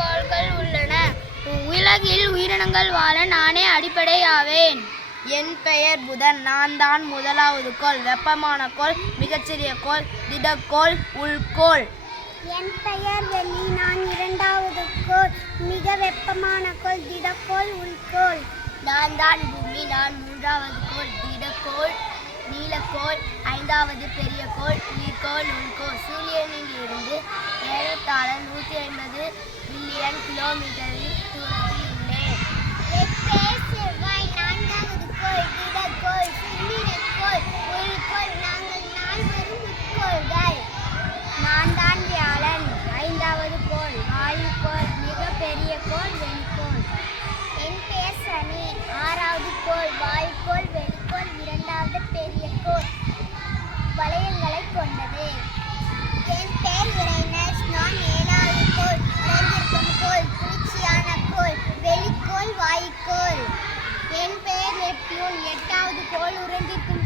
கோள்கள் உள்ளன. உலகில் உயிரினங்கள் வாழ நானே அடிப்படையாவேன். என் பெயர் புதன். நான் தான் முதலாவது கோள். வெப்பமான கோள் மிகச்சிறிய கோள் திடக்கோள் உள்கோள். என் பெயர் வெள்ளி. நான் இரண்டாவது கோள். மிக வெப்பமான கோள் திடக்கோள் உள்கோள். நான் தான் பூமி. நான் மூன்றாவது கோள் திடக்கோள் நீலக்கோள் ஐந்தாவது பெரிய கோள் உயிர்கோள் உள்கோள். சூரியனில் இருந்து நூற்றி ஐம்பது மில்லியன் கிலோமீட்டர் தூரத்தில் உள்ளேன் என் பெயர் செவ்வாய் நான்காவது கோள் திடக்கோள் சிந்திரக்கோள் உள்கோள் நாங்கள் நால்வரும் உட்கோள்கள் நான் தான் வியாழன் ஐந்தாவது கோள் வாயுக்கோள் மிக பெரிய கோள் வெளிக்கோள் என் பெயர் சனி ஆறாவது கோள் வாயுக்கோள் வெளிக்கோள் இரண்டாவது பெரிய கோள் வளையங்களை கொண்டது என் பெயர் யுரேனஸ் நான் ஏழாவது கோள் உறைந்திருக்கும் கோள் குளிர்ச்சியான கோள் வெளிக்கோள் வாயுக்கோள் என் பெயர் எட்டாவது கோல் உறைந்திருக்கும்